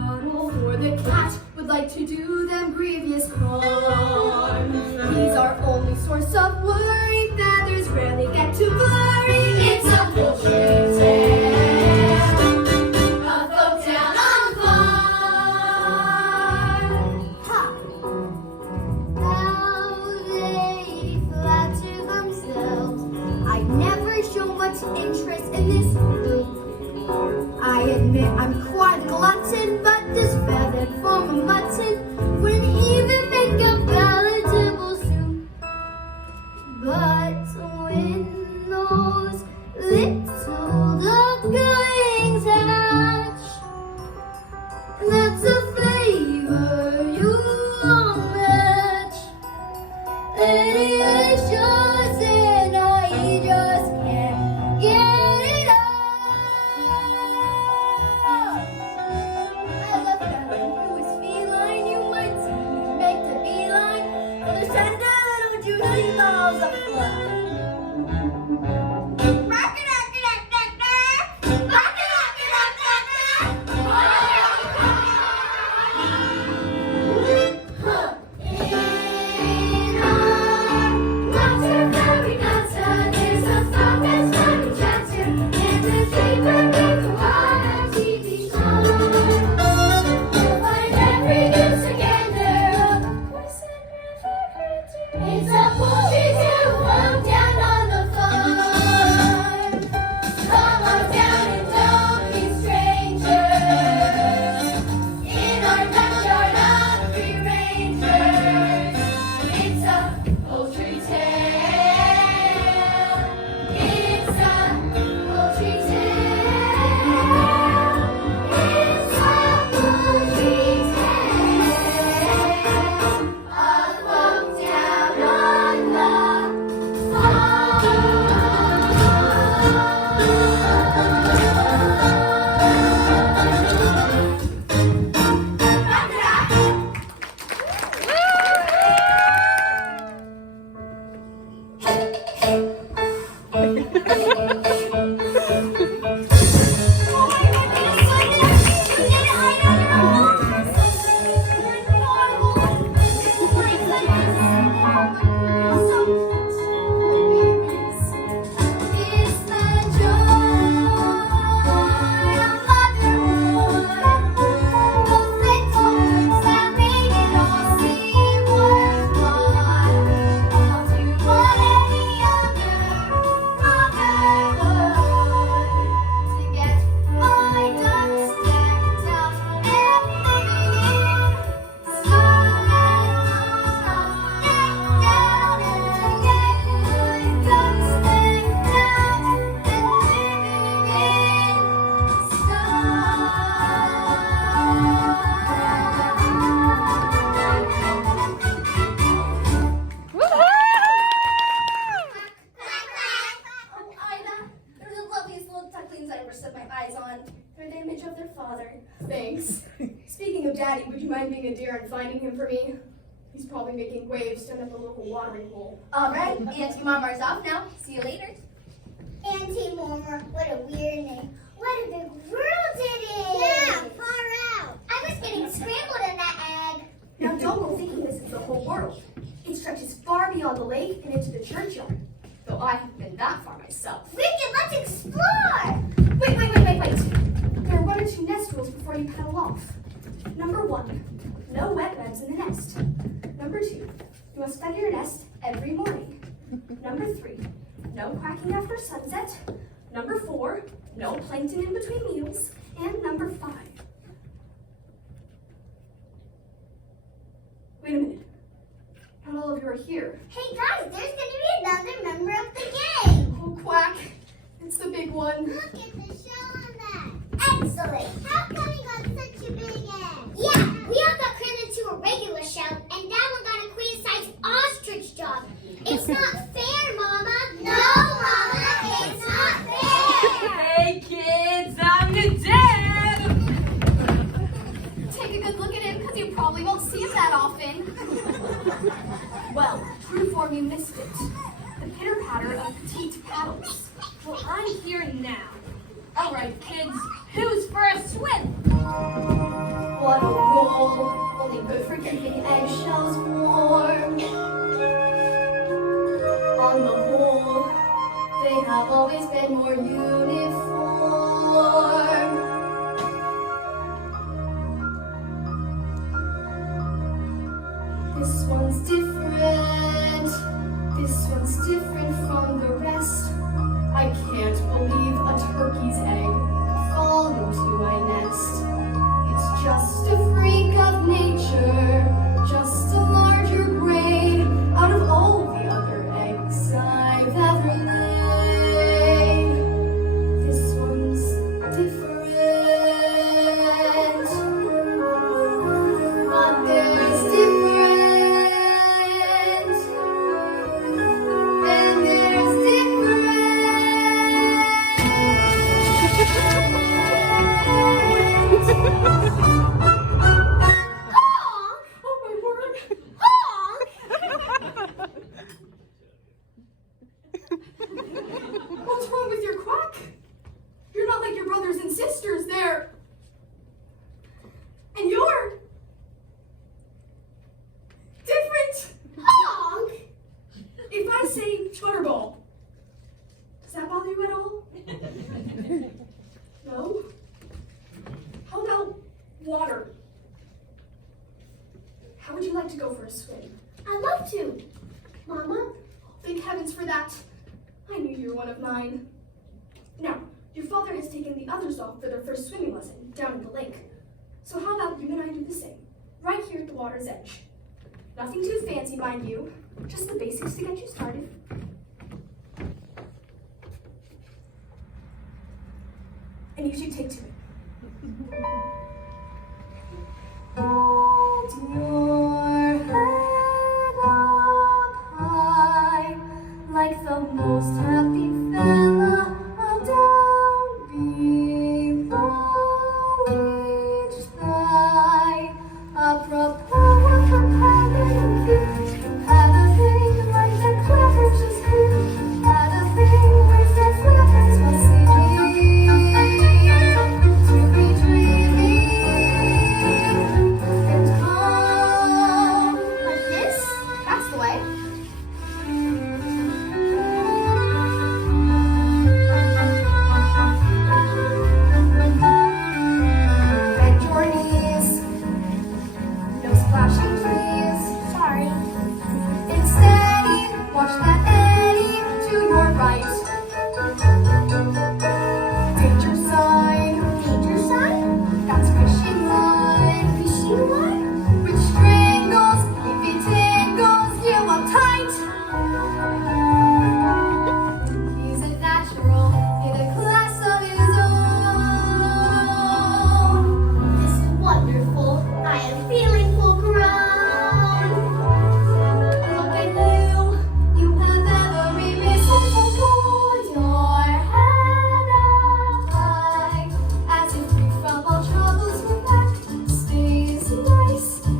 cuddle, for the cat would like to do them grievous harm. He's our only source of worry, feathers rarely get to blurry. It's a poultry tale of folk down on the farm. How they flatter themselves. I never show much interest in this group. I admit I'm quite a glutton, but this feathered form of mutton wouldn't even make a palatable soup. But when those little ducklings hatch, that's a flavor you won't match. Delicious, and I just can't get it up. I love that who is feline, you might see me make the beeline for the tender little juicy balls of fluff. It's a poultry zoo, walk down on the farm. Come on down and don't be strangers. In our backyard of free rangers. It's a poultry tale. It's a poultry tale. It's a poultry tale. A folk down on the Thanks. Speaking of Daddy, would you mind being a dear and finding him for me? He's probably making waves down at the local watering hole. All right, Auntie Mama's off now. See you later. Auntie Mama, what a weird name. What a big world it is. Yeah, far out. I was getting scrambled in that egg. Now don't go thinking this is the whole world. It stretches far beyond the lake and into the churchyard. Though I haven't been that far myself. Richard, let's explore. Wait. There are 1 or 2 nest rules before you paddle off. Number 1, no wet webs in the nest. Number 2, you must feather your nest every morning. Number 3, no quacking after sunset. Number 4, no plankton in between meals. And number 5. Wait a minute. Not all of you are here. Hey guys, there's going to be another member of the gang. Oh, quack. It's the big one. Look at the shell on that. Excellent. How come we got such a big egg? Yeah, we all got crammed into a regular shell, and that one got a queen-sized ostrich jaw. It's not fair, Mama. No, Mama, it's not fair. Hey kids, I'm your dad! Take a good look at him, because you probably won't see him that often. Well, true form, you missed it. The pitter-patter of petite paddles. Well, I'm here now. All right, kids, who's for a swim? and good for keeping eggshells warm. On the whole, they have always been more uniform. This one's different. This one's different from the rest. I can't believe a turkey's egg could fall into my nest. It's just a freak of nature, just a larger brain out of all the other eggs I've ever laid. This one's different, but there's different, and there's oh my word! What's wrong with your quack? You're not like your brothers and sisters there. And you're different. Honk! If I say butterball, does that bother you at all? No? How about water? How would you like to go for a swim? I'd love to. Mama? Thank heavens for that. I knew you were one of mine. Now, your father has taken the others off for their first swimming lesson down at the lake. So how about you and I do the same, right here at the water's edge? Nothing too fancy, mind you, just the basics to get you started. And you should take to it. Hold your head up high, like the most happy fella down below each thigh. Apropos of companion, had a thing like the clever just grew, had a thing with the flappers was to be dreaming and calm. Like this? That's the way. Bend your knees. No splashing trees. Sorry. Instead, watch that eddy to your right. Danger sign. Danger sign? That's fishing line. Fishing line? Which strangles, if it tingles you uptight. He's a natural in a class of his own. This is wonderful. I am feeling full grown. Look at you, you have every reason to hold your head up high, as if free from all troubles your back stays nice and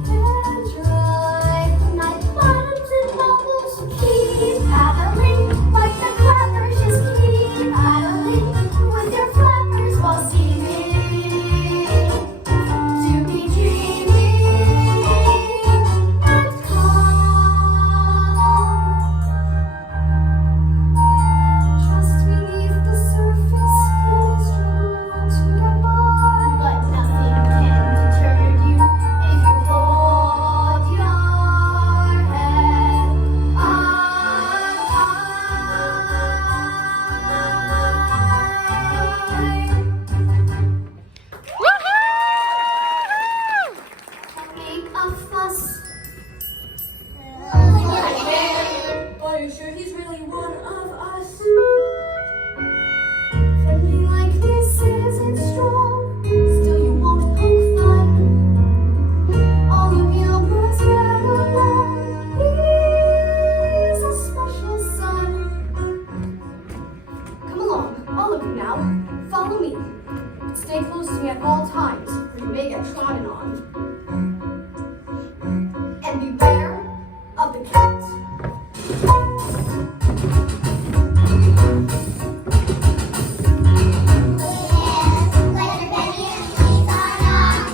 dry. My bottoms and bubbles keep paddling, like the clappers just keep paddling, with their flappers while seeming to be dreaming and calm. Just beneath the surface, you may struggle to get by, But nothing can deter you if you hold your head up high. Make a fuss. Are you sure he's really one of us? Feeling like this isn't strong, still you won't poke fun. All of Yorba's red along, he's a special son. Come along, all of you now, follow me. Stay close to me at all times, or you may get trodden on. And beware of the cat. Like a penny and he's on us.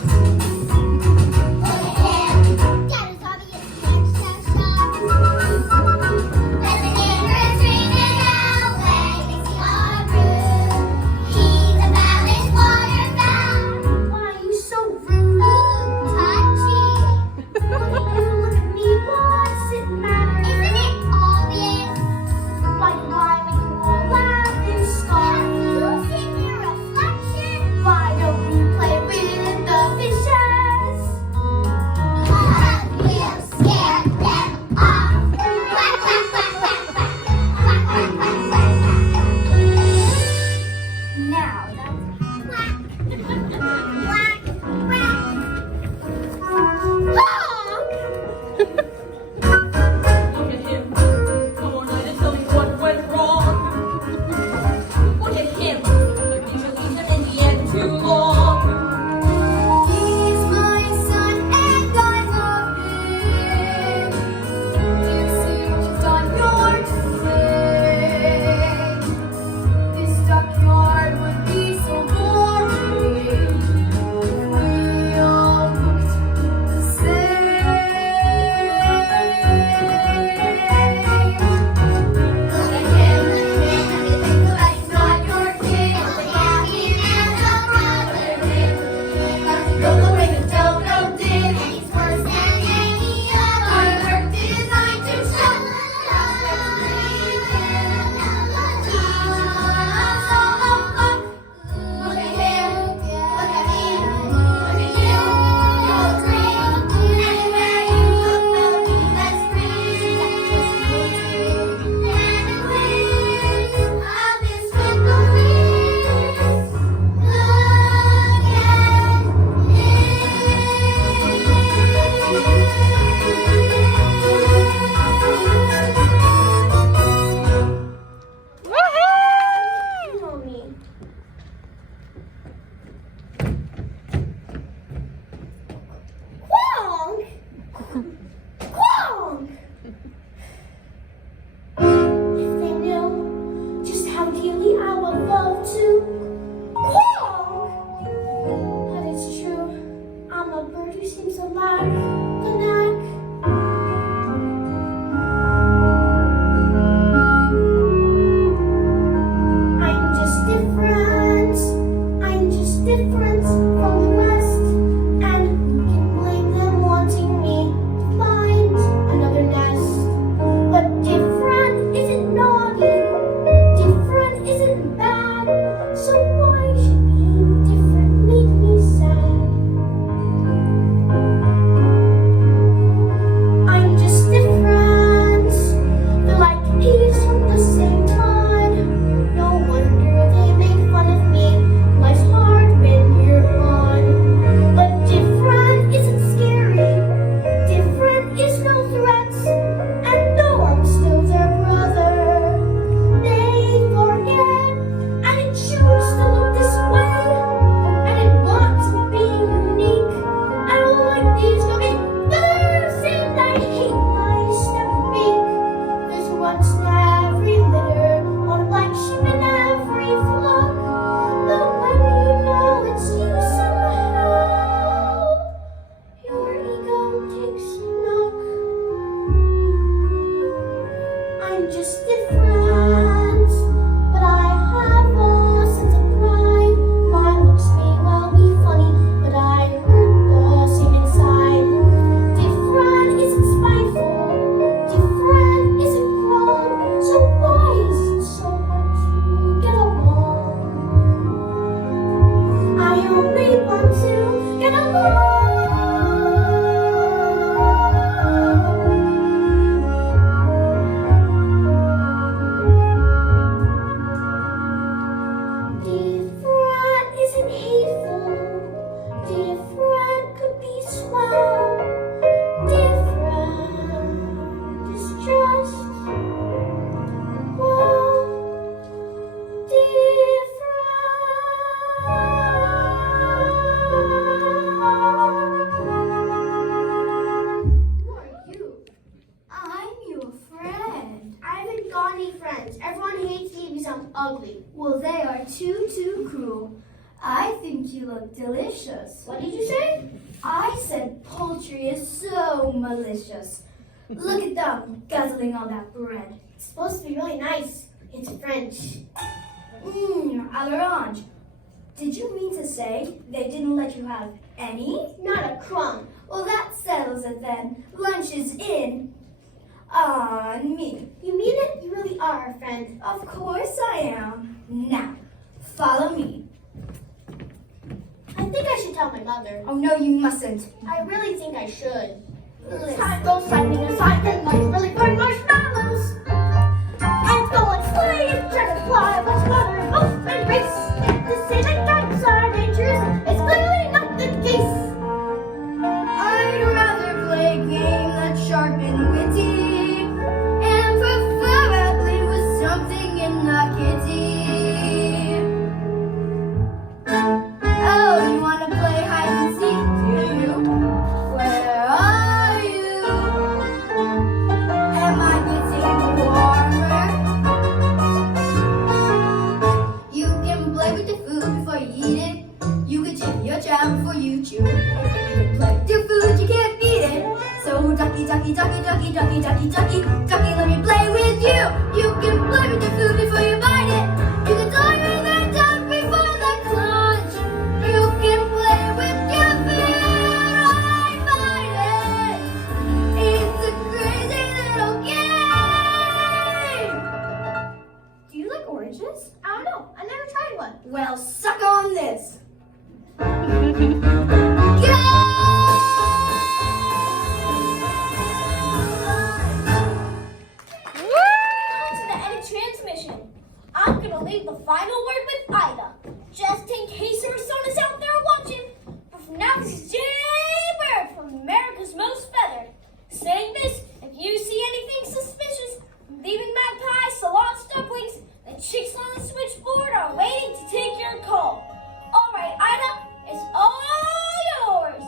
Look at him, too long. He's my son and I love him. You see what you've done, you're to blame. This stockyard would be so boring if we all looked the same. Look at him, and you think that he's not your kid. Look at him and a brother him. Go the way the dodo did, and he's worse than any other. Work designed to show Look at him, look at me, look at you. You're great. Anywhere you look, we'll be best friends. And a glimpse of this simple bliss. Mommy. Honk! Honk! If they knew just how dearly I would love to honk! But it's true, I'm a bird who seems to lack the knack. I'm just different. I'm just different from the rest. And who can blame them wanting me to find another nest? But different isn't naughty. Different isn't bad. So why should being different make me sad? I'm just different. They're like peas from the same pod. No wonder they make fun of me. Life's hard when you're gone. But different isn't scary. Different is no threat. And though I'm still their brother, they forget. I didn't choose to look this way. I didn't want to be unique. I don't like these gummy feathers, and I hate my step beak. There's once in every litter, one black sheep in every flock. But when you know it's you somehow, your ego takes a knock. I'm just different, but I have a sense of pride. My looks may well be funny, but I hurt the same inside. Different isn't spiteful, different isn't wrong. So why is it so hard to get along? I only want to get along. Different isn't hateful. Different could be swell. Different is just, well, different. Who are you? I'm your friend. I haven't got any friends. Everyone hates me because I'm ugly. Well, they are too cruel. I think you look delicious. What did you say? I said poultry is so malicious. Look at them guzzling on that bread. It's supposed to be really nice. It's French. À l'orange. Did you mean to say they didn't let you have any? Not a crumb. Well, that settles it then. Lunch is in on me. You mean it? You really are our friend. Of course I am. Now, follow me. I think I should tell my mother. Oh, no, you mustn't. I really think I should. Time goes sliding aside and life really burn marshmallows. And go and slay and try to fly. Much better both and race. To say that guns are dangerous is clearly not the case. I'd rather play a game that's sharp and witty, and preferably with something in the kitty. shout for you chew. You can play your food, you can't beat it. So ducky, ducky, ducky, ducky, ducky, ducky, ducky, ducky, let me play with you. You can play with your food before you bite it. You can toy with the duck before the crunch. You can play with your food, I find it. It's a crazy little game. Do you like oranges? I don't know. I never tried one. Well, suck on this. To the edit transmission. I'm gonna leave the final word with Ida, just in case there are someone out there watching. But for now, this is Jay Bird from America's Most Feathered. Saying this, if you see anything suspicious, leaving magpies, salons, dumplings, the chicks on the switchboard are waiting to take your call. All right, Ida, it's all yours.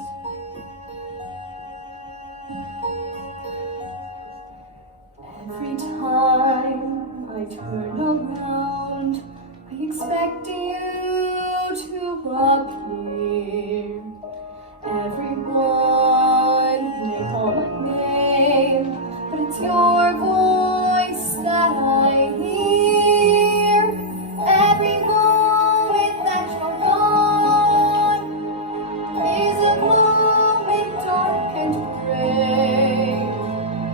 Every time I turn around, I expect you to appear. Everyone may call my name, but it's your voice that I hear. Every moment that you're gone is a moment dark and gray.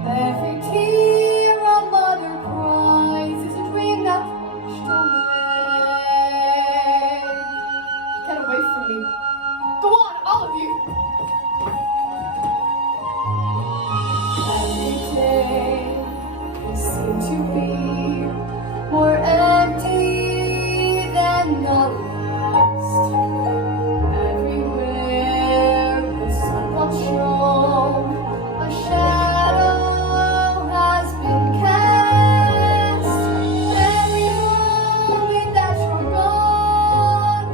Every tear a mother cries is a dream that's washed away. Get away from me. Go on, all of you. Every day they seem to be more empty than the last. Everywhere the sun will show, a shadow has been cast. Every moment that you're gone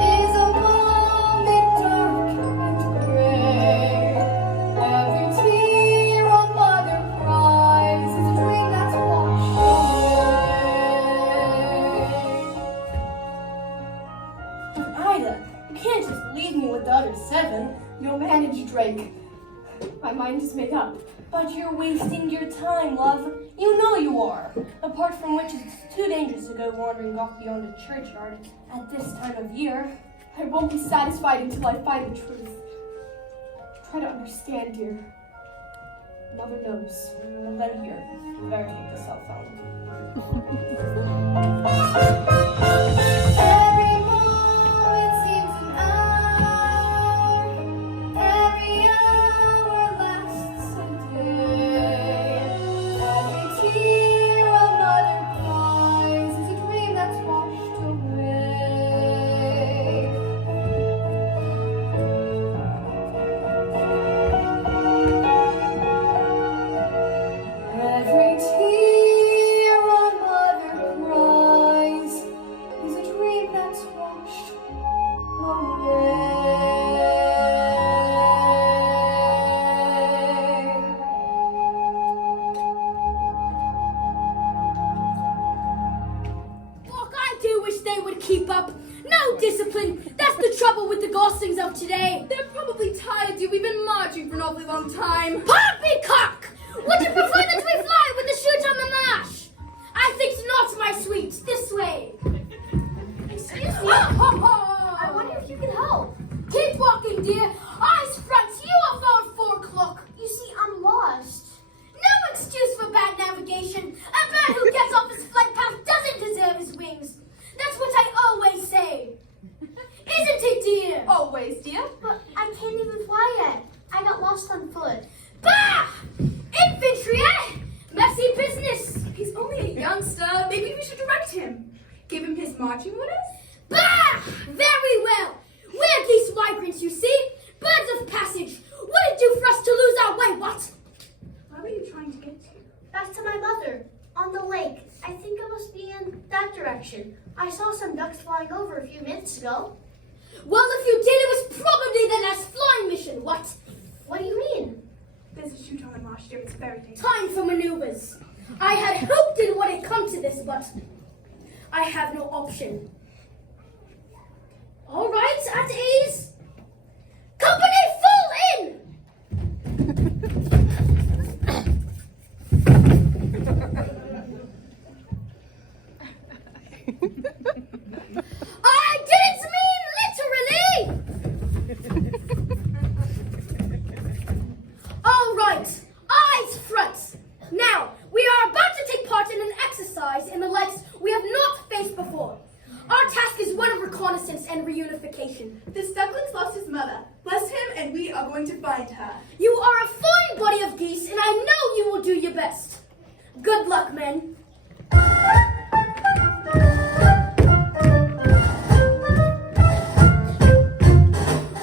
is a moment dark and gray. Every tear a mother cries is a dream that's washed away. But Ida, you can't just leave me with the other 7. You'll manage, Drake. My mind is made up. But you're wasting your time, love. You know you are. Apart from which, it's too dangerous to go wandering off beyond the churchyard at this time of year. I won't be satisfied until I find the truth. Try to understand, dear. Mother knows. And then here, better take the cell phone. Every moment seems an hour. Every hour lasts a day. Every tear a mother cries is a dream that's washed away. Every tear a mother cries is a dream that's washed away. Look, I do wish they would keep up. No discipline. That's the trouble with the goslings of today. They're probably tired, dude. We've been marching for an awfully long time. Poppycock! Would you prefer that we fly with the shoot on the mash? I think not, my sweet. This way. Excuse me. I I wonder if you can help. Keep walking, dear. Eyes front. You are about 4 o'clock. You see, I'm lost. No excuse for bad navigation. A man who gets off his flight path doesn't deserve his wings. That's what I always say. Isn't it, dear? Always, dear. But I can't even fly yet. I got lost on foot. Bah! Infantry, eh? Messy business. He's only a youngster. Maybe we should direct him. Give him his marching orders? Bah! Very well. We're geese migrants, you see. Birds of passage. Wouldn't do for us to lose our way, what? Where were you trying to get to? Back to my mother. On the lake. I think I must be in that direction. I saw some ducks flying over a few minutes ago. Well, if you did, it was probably the last flying mission, what? What do you mean? There's a shoot on the marsh, dear. It's very dangerous. Time for maneuvers. I had hoped it wouldn't come to this, but I have no option. All right, at ease. Duckling's lost his mother. Bless him, and we are going to find her. You are a fine body of geese, and I know you will do your best. Good luck, men.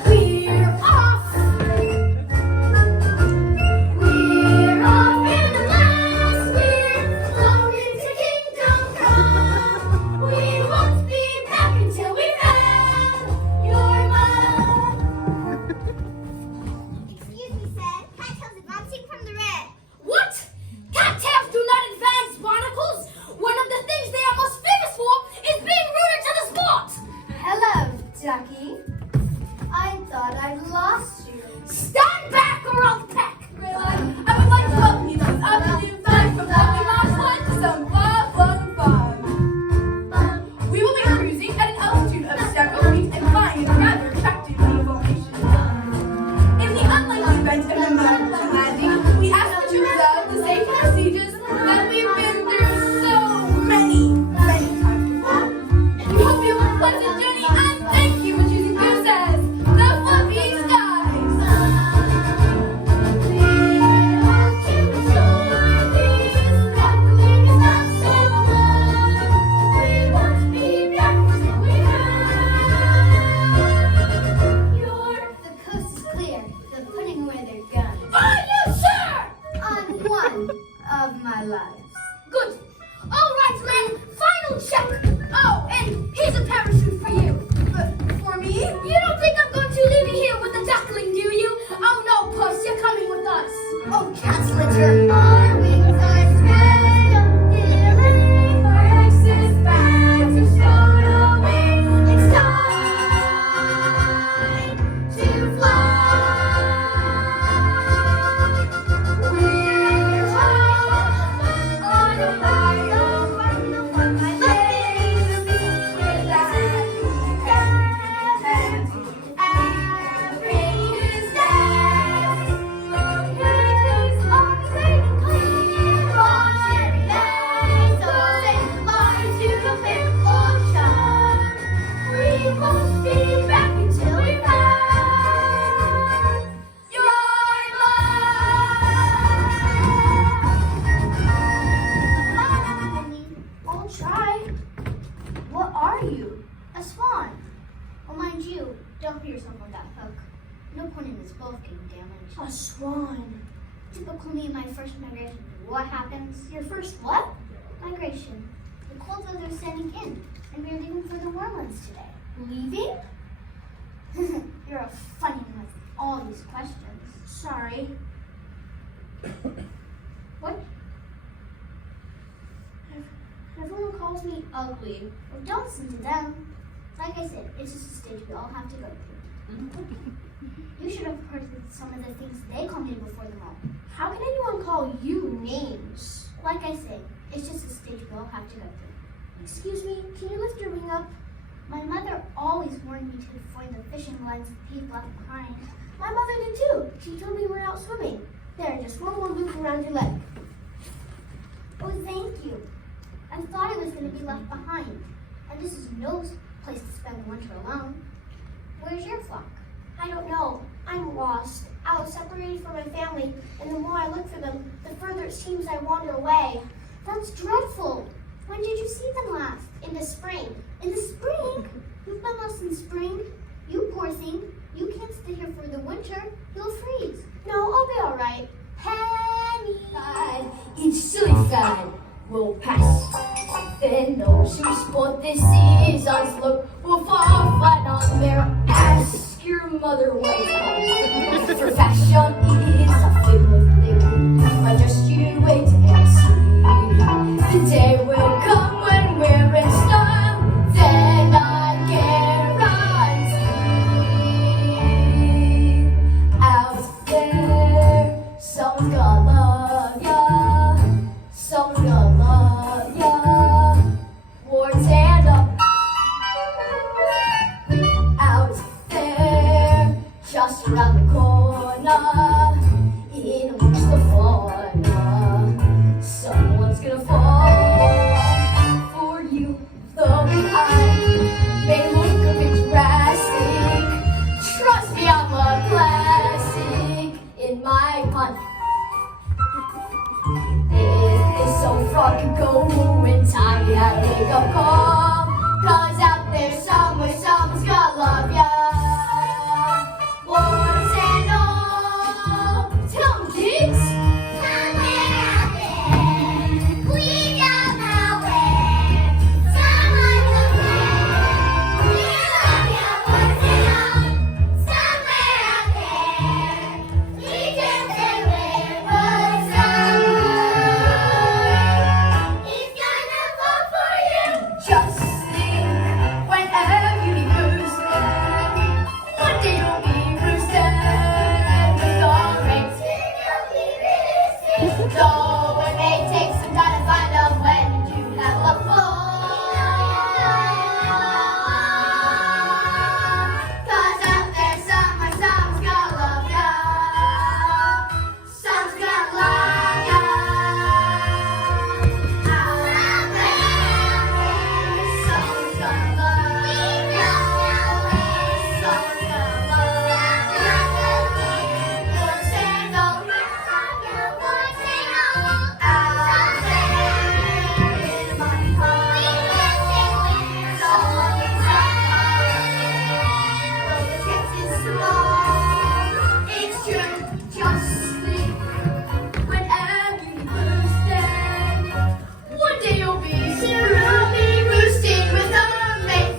We're off. We're off in the last we're floating to kingdom come. We won't be back until we found Yorba. Excuse me, sir. Cattails advancing from the rear. What? Cattails do not advance, barnacles! One of the things they are most famous for is being rooted to the spot! Hello, Ducky. I thought I'd lost you. Stand back or I'll peck! I would like to welcome you those afternoon flight from lovely Marshland to some far-flung fun. We will be cruising at an altitude of several feet and flying in a rather attractive formation. In the unlikely event of an emergency landing, we ask that you observe the safety procedures that we've been through so many times before. We hope you have a pleasant journey and thank you for choosing Goose as the fluffy skies. The coast is clear. They're putting away their guns. Are you sure? On one of my lives. Good. All right, men. Final check. Oh, and here's a parachute for you. For me? You don't think I'm going to leave you here with the duckling, do you? Oh no, Puss, you're coming with us. Oh, cat litter. Our wings are spread. Dylan, our ex's bags are stowed away. It's time to fly. We're off on a wild, my legs with that every step. Locations on the same clear water. Let's go say goodbye to the big ocean. We won't be back until we find Yorba. I'll try. What are you? A swan. Well, mind you, don't put yourself on that hook. No point in this boat getting damaged. A swan. Typical me in my first migration. What happens? Your first what? Migration. The cold weather is setting in, and we're leaving for the warm ones today. Leaving? You're a funny one with all these questions. Sorry. What? Everyone calls me ugly. Well, don't listen to them. Like I said, it's just a stage we all have to go through. You should have heard some of the things they call me before them all. How can anyone call you names? Like I said, it's just a stage we all have to go through. Excuse me, can you lift your wing up? My mother always warned me to avoid the fishing lines Pete left behind. My mother did too. She told me we're out swimming. There, just one more loop around your leg. Oh, thank you. I thought I was going to be left behind. And this is no place to spend the winter alone. Where's your flock? I don't know. I'm lost. I was separated from my family, and the more I look for them, the further it seems I wander away. That's dreadful. When did you see them last? In the spring. In the spring? You've been lost in spring? You poor thing. You can't stay here for the winter. You'll freeze. No, I'll be all right. Penny. Each silly fad will pass. Then those who spot the seasons look will fall flat on their ass. Your mother was for fashion is a fickle thing. But just you wait and see. The day will come when we're in style. Then I guarantee. Out there, someone's gonna love ya. Someone's gonna love ya. War stand up. Out there, just around the corner, in amongst the fauna, someone's gonna fall for you. Though I may look a bit drastic, up call. 'Cause out there somewhere someone's gonna love ya. Boys and all. Tell 'em, kids. Somewhere out there, we don't know where. Someone will care. We love you, boys and all. Somewhere out there, we just say where someone is gonna fall for you. Just think, whenever you need boosting, one day you'll be roosting with all rates. Though it may take some time to find out when you have a fall. 'Cause out there somewhere someone's gonna love ya. Someone's gonna love ya. Out there, someone's gonna love ya. Someone's gonna love ya. Boys and all. Out there in my heart, someone's though the chance is small, it's true. Just think, whenever you boosting, one day you'll be roosting with a mate.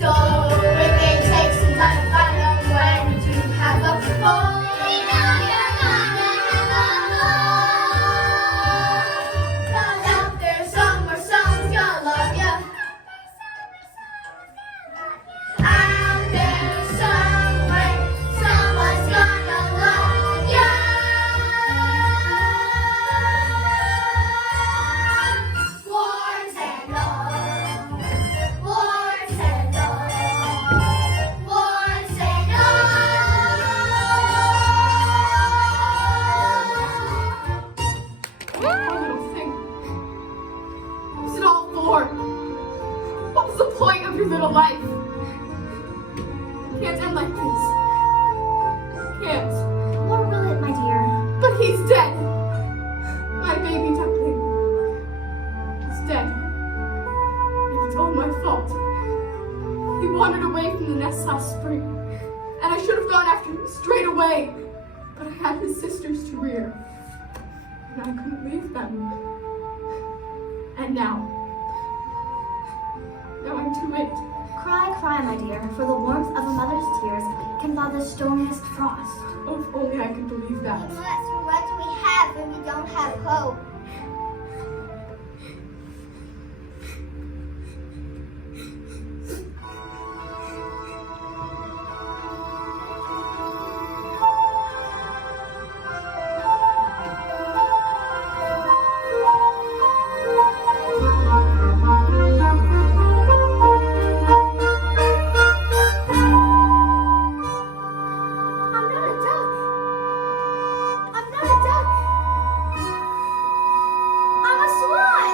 Though it may take some time to find out when you do have a fall. 'Cause out there somewhere someone's gonna love ya. Out there somewhere someone's gonna love ya. Wars and all, wars and all, wars and all. Poor little thing. What was it all for? What was the point of your little life? It can't end like this. It can't. What will it, my dear? But he's dead. My baby duckling. He's dead. And it's all my fault. He wandered away from the nest last spring, and I should have gone after him straight away. But I had his sisters to rear, and I couldn't leave them. And now I'm too late. Cry, cry, my dear, for the warmth of a mother's tears can thaw the stoniest frost. Oh, if only I could believe that. What do we have when we don't have hope? I'm not a duck. I'm not a duck. I'm a swan.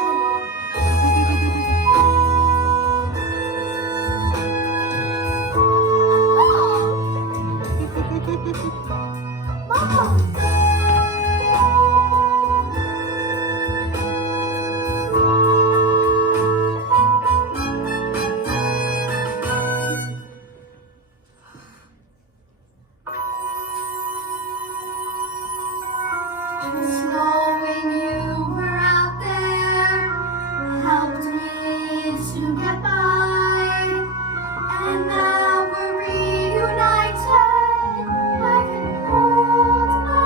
Mom. Snow, when you were out there, helped me to get by, and now we're reunited. I can hold my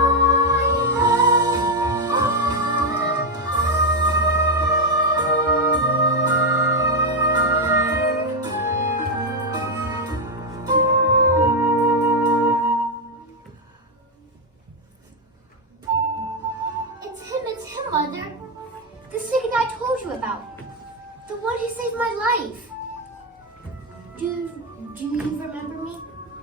It's him, Mother. The sticky guy I told you about. The one who saved my life. Do you remember me?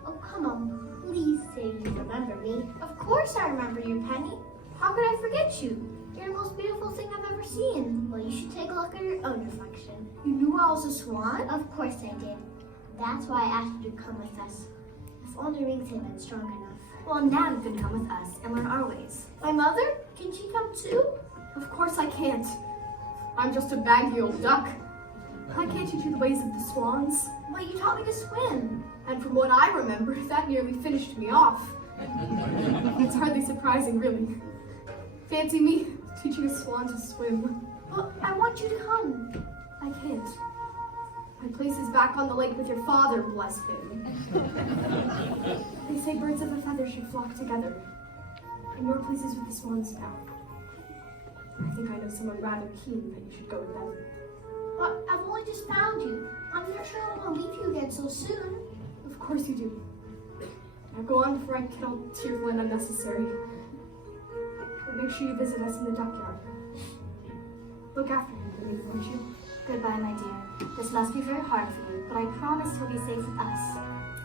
Oh, come on. Please say you remember me. Of course I remember you, Penny. How could I forget you? You're the most beautiful thing I've ever seen. Well, you should take a look at your own reflection. You knew I was a swan? Of course I did. That's why I asked you to come with us. If only your wings had been strong enough. Well, now you can come with us and learn our ways. My mother? Can she come too? Of course I can't. I'm just a baggy old duck. I can't teach you the ways of the swans. But you taught me to swim. And from what I remember, that nearly finished me off. It's hardly surprising, really. Fancy me teaching a swan to swim. But I want you to come. I can't. My place is back on the lake with your father, bless him. They say birds of a feather should flock together. And your place is with the swans now. I think I know someone rather keen that you should go with them. But I've only just found you. I'm not sure I want to leave you again so soon. Of course you do. Now go on before I get all tearful and unnecessary. But make sure you visit us in the duckyard. Look after him for me, won't you? Goodbye, my dear. This must be very hard for you, but I promise he'll be safe with us.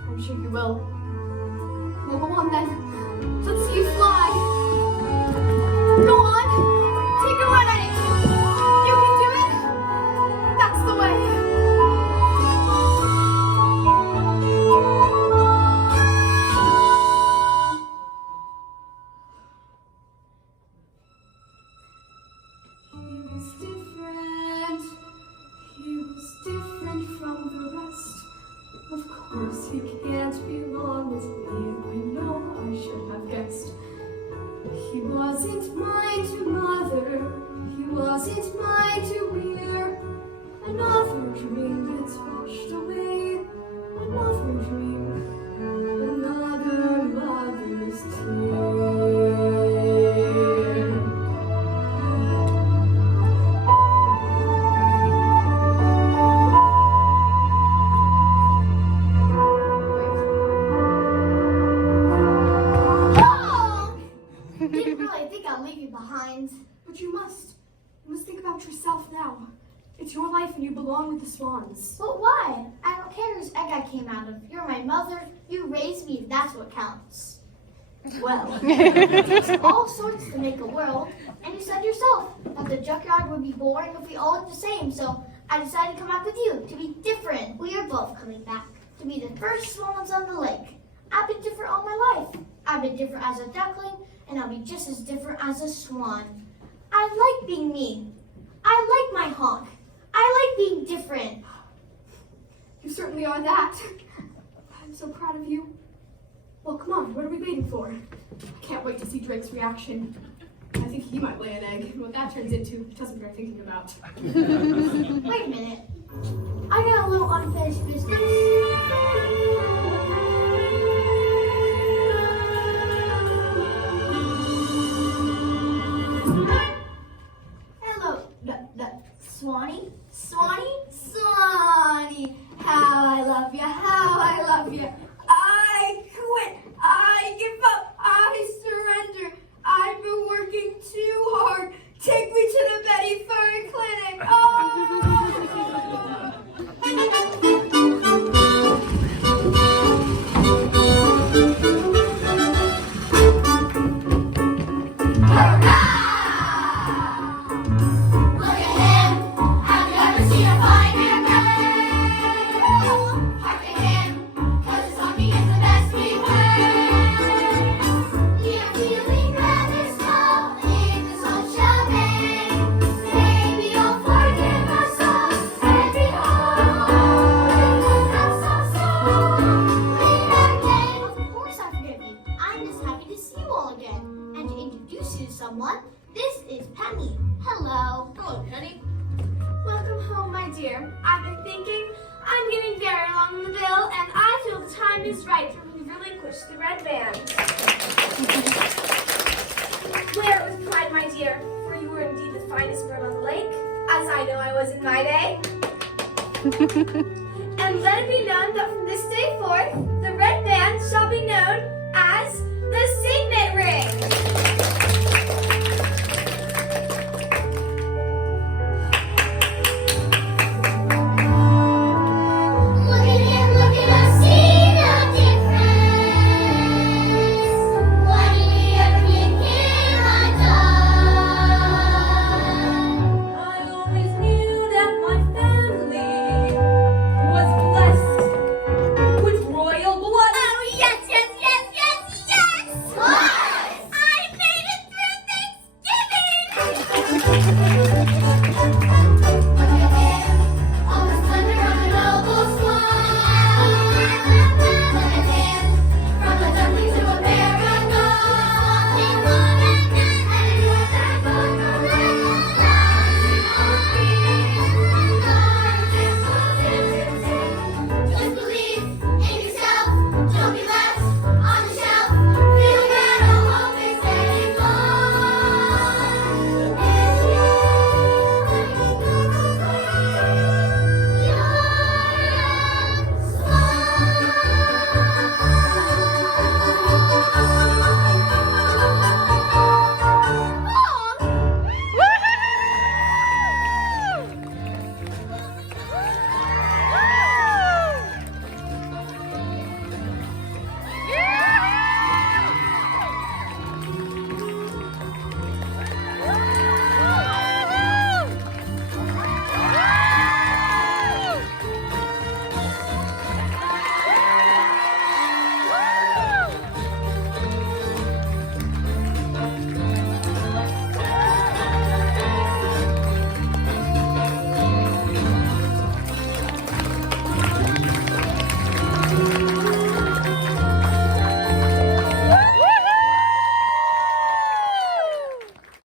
I'm sure you will. Well, go on then. Let's see you fly. Go on. Take a run at it. You can do it. That's the way. He was different. He was different from the rest. Of course, he can't belong with me. I know I should have guessed. He wasn't mine to mother. He wasn't mine to rear. Another dream gets washed away. Another dream. Another mother's tear. Didn't really think I'd leave you behind. But you must. You must think about yourself now. It's your life and you belong with the swans. But why? I don't care whose egg I came out of. You're my mother. You raised me. That's what counts. Well, it takes all sorts to make a world. And you said yourself that the junkyard would be boring if we all looked the same. So I decided to come back with you, to be different. We are both coming back, to be the first swans on the lake. I've been different all my life. I've been different as a duckling, and I'll be just as different as a swan. I like being me. I like my honk. I like being different. You certainly are that. I'm so proud of you. Well, come on, what are we waiting for? I can't wait to see Drake's reaction. I think he might lay an egg, and what that turns into, he doesn't bear thinking about. Wait a minute. I got a little unfinished business. Hello, Swanee? Swanee! How I love you, how I love you. I quit! I give up! I surrender! I've been working too hard! Take me to the Betty Fern Clinic! And let it be known